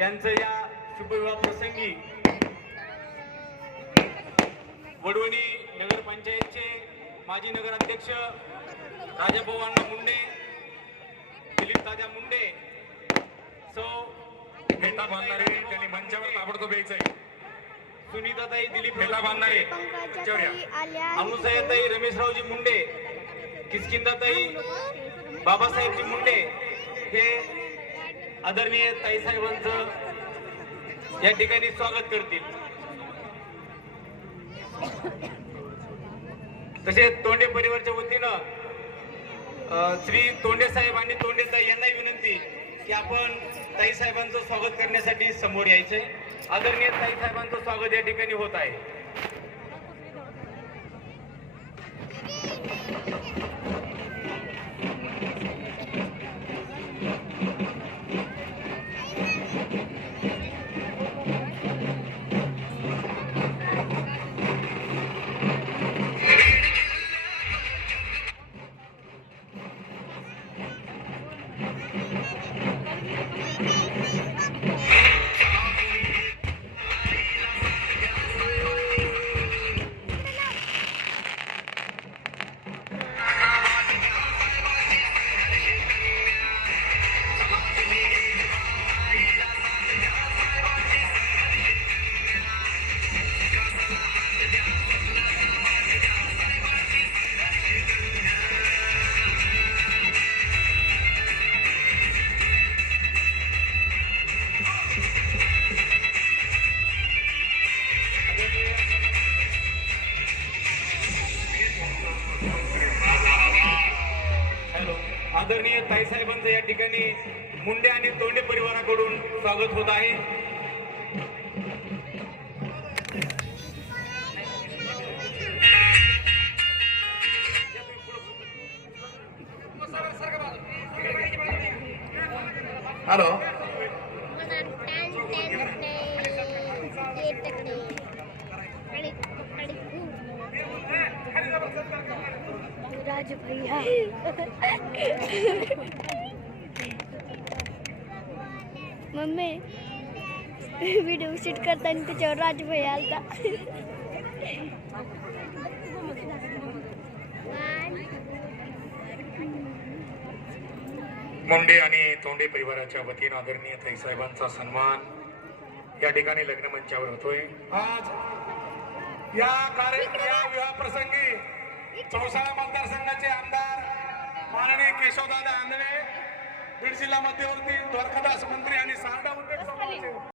यांचं या शुभविवाह प्रसंगी वडवणी नगरपंचायतचे माजी नगराध्यक्ष राजाभाऊ अण्णा मुंडे, दिलीप दादा मुंडे, सौ फेटा बांधणारे त्यांनी मंचावर ताबडतोब यायचंय. सुनीताताई दिलीप फेटा बांधणारे अनुसयाताई रमेशरावजी मुंडे, किसकिंदाताई बाबासाहेबजी मुंडे हे आदरणीय ताईसाहेबांचं या ठिकाणी स्वागत करतील. तसेच तोंडे परिवारच्या वतीनं श्री तोंडे साहेब आणि तोंडेताई यांनाही विनंती की आपण ताईसाहेबांचं स्वागत करण्यासाठी समोर यायचे. आदरणीय ताईसाहेबांचं स्वागत या ठिकाणी होत आहे. आदरणीय ताईसाहेबांचं या ठिकाणी मुंडे आणि तोंडे परिवाराकडून स्वागत होत आहे. हॅलो, राज भैया मम्मी व्हिडिओ शूट करताना त्याच्यावर राज भैया आलता. मुंडे आणि तोंडे परिवाराच्या वतीनं आदरणीय ताईसाहेबांचा सन्मान या ठिकाणी लग्न मंचावर होतोय. आज या विवाह प्रसंगी चौसाळा मतदारसंघाचे आमदार माननीय केशवदादा आंधळे, बीड जिल्हा मध्यवर्ती द्वारकादास